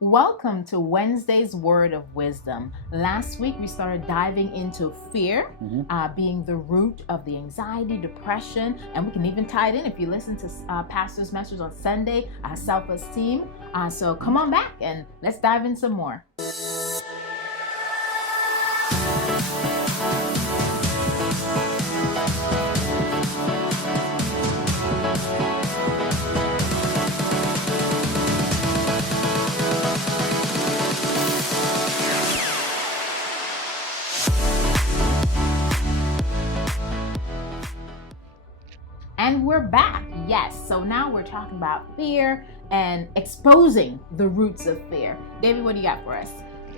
Welcome to Wednesday's Word of Wisdom. Last week we started diving into fear, being the root of the anxiety, depression, and we can even tie it in if you listen to Pastor's message on Sunday, self-esteem. So come on back and let's dive in some more. And we're back. Yes. So now we're talking about fear and exposing the roots of fear. David, what do you got for us?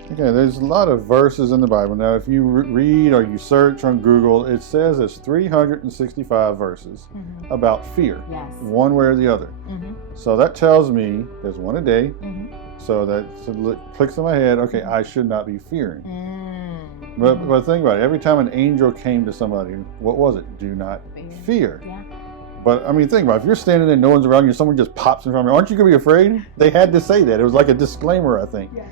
Okay, there's a lot of verses in the Bible. Now, if you read or you search on Google, it says there's 365 verses about fear, one way or the other. So that tells me there's one a day. So that clicks in my head, okay, I should not be fearing. But think about it. Every time an angel came to somebody, what was it? Do not fear. Yeah. But I mean, think about it. If you're standing there, no one's around you, someone just pops in front of you, aren't you going to be afraid? They had to say that. It was like a disclaimer, I think. Yeah.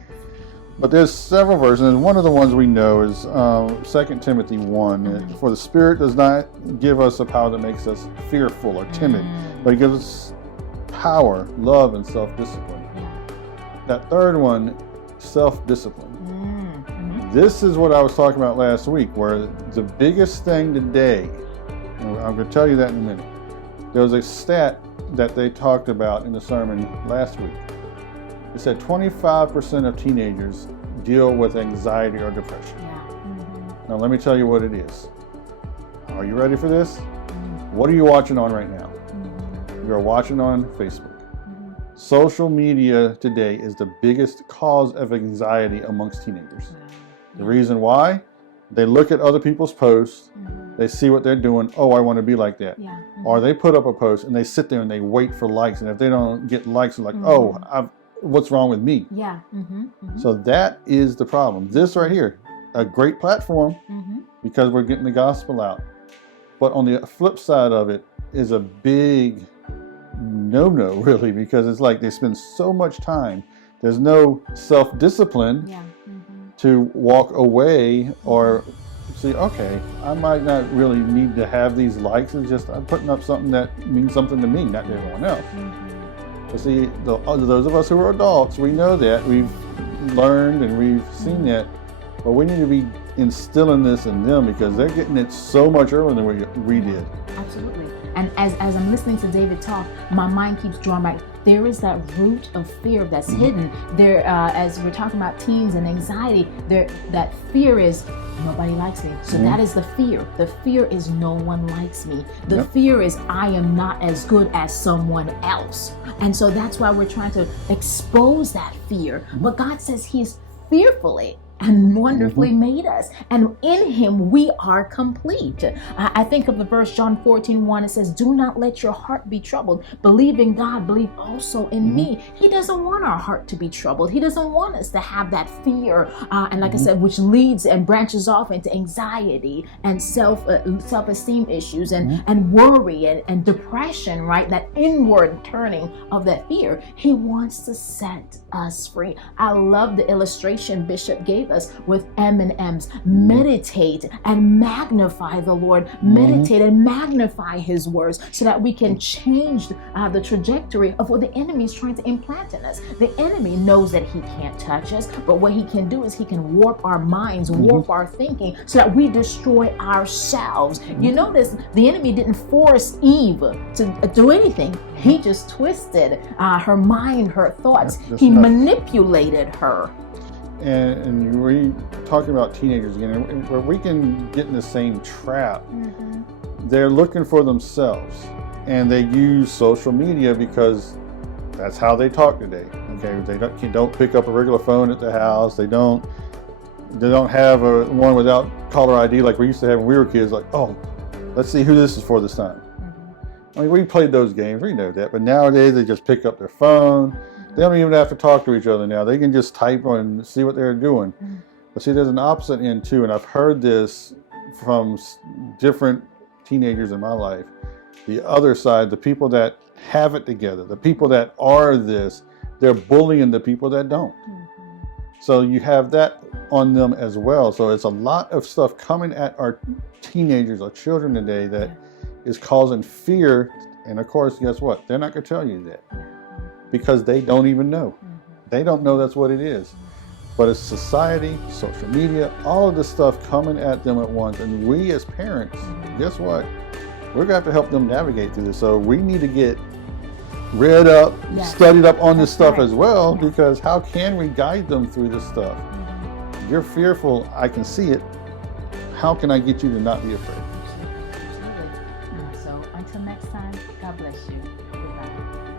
But there's several verses, and one of the ones we know is 2 Timothy 1. For the Spirit does not give us a power that makes us fearful or timid, but it gives us power, love, and self-discipline. That third one, self-discipline. This is what I was talking about last week, where the biggest thing today, and I'm going to tell you that in a minute. There was a stat that they talked about in the sermon last week. It said 25% of teenagers deal with anxiety or depression. Now let me tell you what it is. Are you ready for this? What are you watching on right now? You're watching on Facebook. Social media today is the biggest cause of anxiety amongst teenagers. The reason why? They look at other people's posts, they see what they're doing, oh, I want to be like that. Or they put up a post and they sit there and they wait for likes, and if they don't get likes, they're like, oh, what's wrong with me? So that is the problem. This right here, a great platform because we're getting the gospel out. But on the flip side of it is a big no-no, really, because it's like they spend so much time. There's no self-discipline to walk away or see, okay, I might not really need to have these likes. It's just I'm putting up something that means something to me, not to everyone else. But see, those of us who are adults, we know that. We've learned and we've seen that. But we need to be instilling this in them because they're getting it so much earlier than we did. Absolutely. And as I'm listening to David talk, my mind keeps drawing back. There is that root of fear that's hidden there. As we're talking about teens and anxiety, that fear is nobody likes me. So that is the fear. The fear is no one likes me. The fear is I am not as good as someone else. And so that's why we're trying to expose that fear. But God says He's fearfully and wonderfully made us, and in Him we are complete. I think of the verse John 14:1. It says, do not let your heart be troubled. Believe in God, believe also in me. He doesn't want our heart to be troubled. He doesn't want us to have that fear, and like I said, which leads and branches off into anxiety and self-esteem issues and worry and depression, right? That inward turning of that fear. He wants to set us free. I love the illustration Bishop gave us with M&Ms. Meditate and magnify the Lord. Meditate and magnify His words so that we can change the trajectory of what the enemy is trying to implant in us. The enemy knows that he can't touch us, but what he can do is he can warp our minds, warp our thinking so that we destroy ourselves. You notice the enemy didn't force Eve to do anything. He just twisted her mind, her thoughts. He manipulated her. And we're talking about teenagers again, where we can get in the same trap. They're looking for themselves, and they use social media because that's how they talk today. Okay, they don't pick up a regular phone at the house. They don't have one without caller ID like we used to have when we were kids. Like, oh, let's see who this is for this time. I mean, we played those games. We know that, but nowadays they just pick up their phone. They don't even have to talk to each other now. They can just type and see what they're doing. But see, there's an opposite end too, and I've heard this from different teenagers in my life. The other side, the people that have it together, the people that are this, they're bullying the people that don't. So you have that on them as well. So it's a lot of stuff coming at our teenagers or children today that is causing fear. And of course, guess what? They're not going to tell you that because they don't even know. They don't know that's what it is. But it's society, social media, all of this stuff coming at them at once. And we as parents, guess what? We're going to have to help them navigate through this. So we need to get read up, studied up on this stuff as well, because how can we guide them through this stuff? You're fearful, I can see it. How can I get you to not be afraid? Absolutely. So until next time, God bless you. Goodbye.